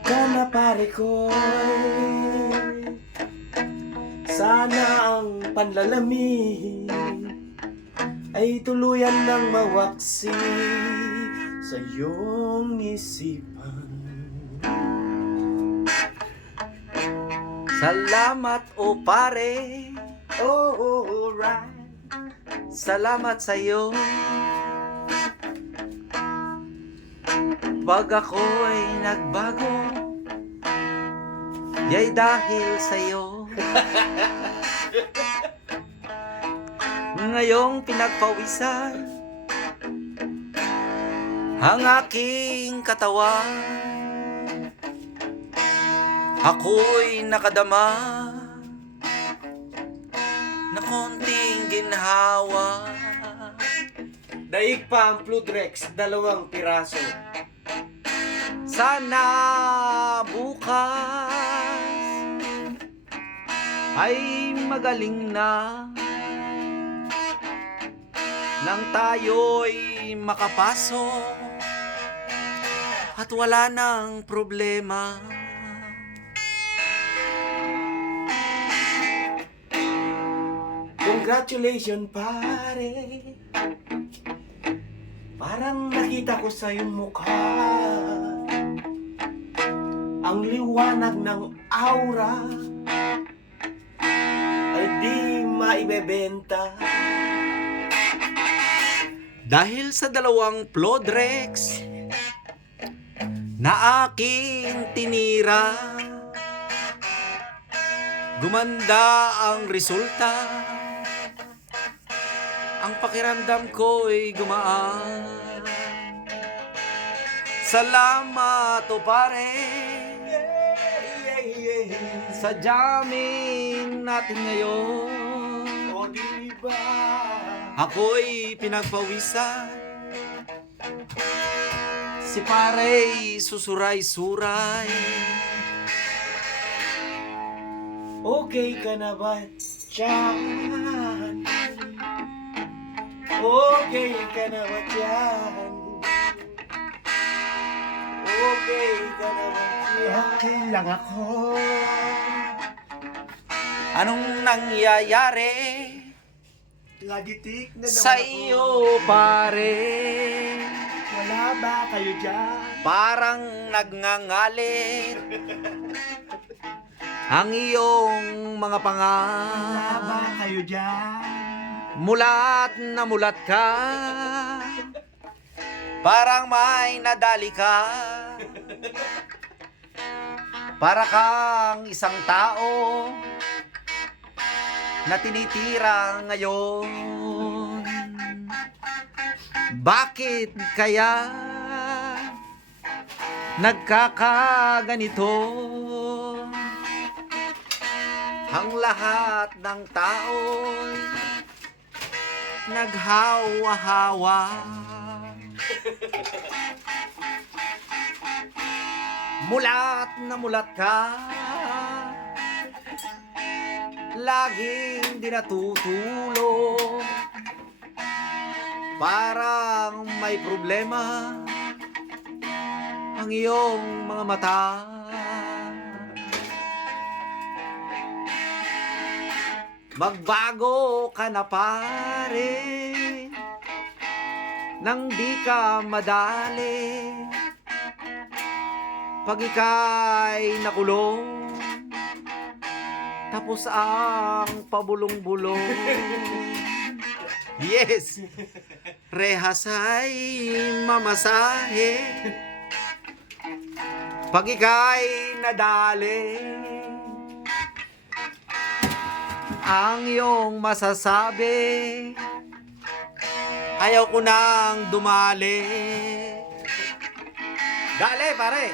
ka na pare ko. Sana ang panlalamig ay tuluyan ng mawaksi sa iyong isipan. Salamat o pare, Alright. salamat sa'yo. Pag ako'y nagbago, ya'y dahil sa'yo. Ngayong pinagpawisan ang aking katawan, ako'y nakadama na konting ginhawa. Daig pa ang Pludrex, 2 piraso. Sana bukas ay magaling na nang tayo'y makapasok at wala nang problema. Congratulations pare, parang nakita ko sa iyong mukha ang liwanag ng aura ay di maibebenta. Dahil sa 2 Plodrex na aking tinira, gumanda ang resulta. Ang pakiramdam ko'y gumaan. Salamat o pare sa jamming natin ngayon. O diba? Ako'y pinagpawisan, si parey susuray-suray. Okay ka na ba dyan? Okay ka na ba dyan? Okay ka na ba dyan? Okay lang ako. Anong nangyayari Lagitik na naman sa ako. iyo, pare? Wala ba kayo dyan? Parang nagngangalit ang iyong mga panga. Wala ba kayo dyan? Mulat na mulat ka, parang may nadali ka. Para kang isang tao na tinitira ngayon. Bakit kaya nagkakaganito ang lahat ng tao? Naghawa-hawa, mulat na mulat ka, laging di natutulog, parang may problema ang iyong mga mata. Magbago ka na pare, nang di ka madali. Pag ika'y nakulong, tapos ang pabulong-bulong. Yes, rehas ay mamasahe. Pag ika'y nadali, ang iyong masasabi, ayaw ko nang dumali. Dali, pare!